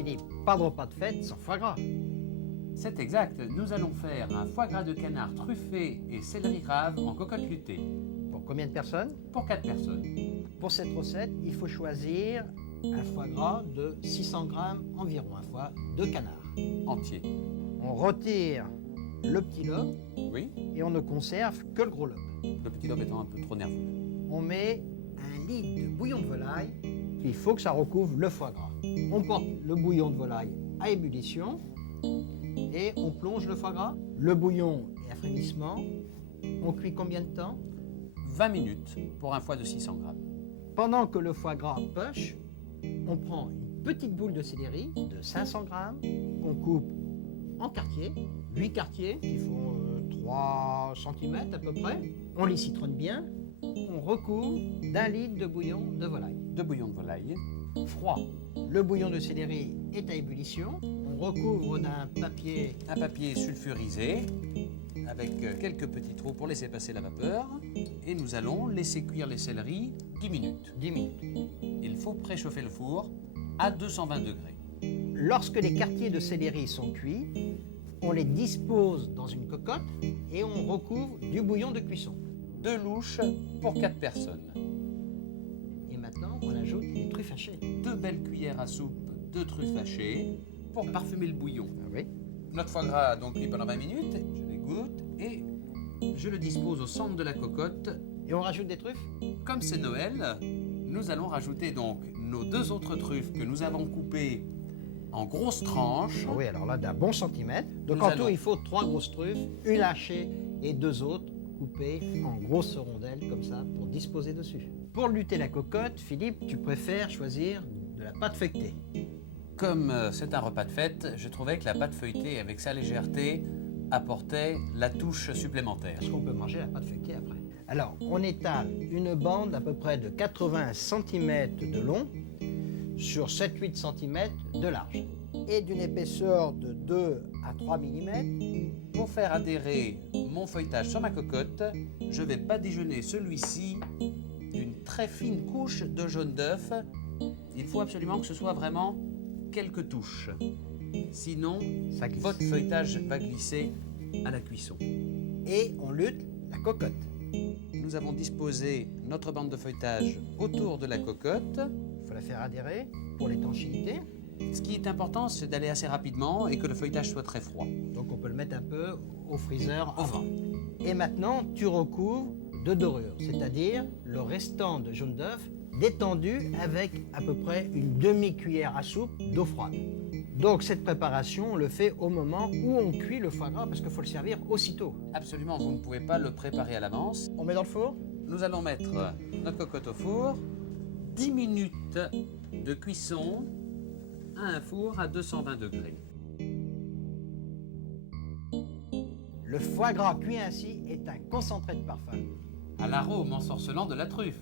Philippe, pas de repas de fête sans foie gras. C'est exact, nous allons faire un foie gras de canard truffé et céleri rave en cocotte luttée. Pour combien de personnes? Pour 4 personnes. Pour cette recette, il faut choisir un foie gras de 600 grammes environ, un foie de canard. Entier. On retire le petit lobe Oui, et on ne conserve que le gros lobe. le petit lobe étant un peu trop nerveux. On met 1 litre de bouillon de volaille. Il faut que ça recouvre le foie gras. On porte le bouillon de volaille à ébullition et on plonge le foie gras. Le bouillon est à frémissement. On cuit combien de temps? 20 minutes pour un foie de 600 grammes. Pendant que le foie gras poche, on prend une petite boule de céleri de 500 grammes qu'on coupe en quartiers, 8 quartiers qui font 3 cm à peu près. On les citronne bien. On recouvre d'1 litre de bouillon de volaille. De bouillon de volaille. Froid. Le bouillon de céleri est à ébullition. On recouvre d'un papier. Un papier sulfurisé avec quelques petits trous pour laisser passer la vapeur. Et nous allons laisser cuire les céleris 10 minutes. 10 minutes. Il faut préchauffer le four à 220 degrés. Lorsque les quartiers de céleri sont cuits, on les dispose dans une cocotte et on recouvre du bouillon de cuisson. 2 louches pour 4 personnes. Et maintenant, on ajoute les truffes hachées. 2 belles cuillères à soupe de truffes hachées pour parfumer le bouillon. Ah oui. Notre foie gras a donc cuit pendant 20 minutes. Je l'égoutte et je le dispose au centre de la cocotte. Et on rajoute des truffes? Comme c'est Noël, nous allons rajouter donc nos 2 autres truffes que nous avons coupées en grosses tranches. Ah oui, alors là, d'un bon centimètre. Donc Nous en allons- tout, il faut 3 grosses truffes, une hachée et 2 autres coupées en grosses rondelles comme ça pour disposer dessus. Pour lutter la cocotte, Philippe, tu préfères choisir de la pâte feuilletée. Comme c'est un repas de fête, je trouvais que la pâte feuilletée, avec sa légèreté, apportait la touche supplémentaire. Parce qu'on peut manger la pâte feuilletée après. Alors, on étale une bande à peu près de 80 cm de long sur 7-8 cm de large et d'une épaisseur de 2 à 3 mm. Pour faire adhérer mon feuilletage sur ma cocotte, je vais badigeonner celui-ci d'une très fine couche de jaune d'œuf. Il faut absolument que ce soit vraiment quelques touches. Sinon, Ça glisse. votre feuilletage va glisser à la cuisson. Et on lutte la cocotte. Nous avons disposé notre bande de feuilletage autour de la cocotte. Il faut la faire adhérer pour l'étanchéité. Ce qui est important, c'est d'aller assez rapidement et que le feuilletage soit très froid. Donc on peut le mettre un peu au freezer Au avant. vent. Et maintenant, tu recouvres de dorure, c'est-à-dire le restant de jaune d'œuf détendu avec à peu près une demi-cuillère à soupe d'eau froide. Donc cette préparation, on le fait au moment où on cuit le foie gras parce qu'il faut le servir aussitôt. Absolument, vous ne pouvez pas le préparer à l'avance. On met dans le four. Nous allons mettre notre cocotte au four. 10 minutes de cuisson à un four à 220 degrés. Le foie gras cuit ainsi est un concentré de parfum. À l'arôme ensorcelant de la truffe.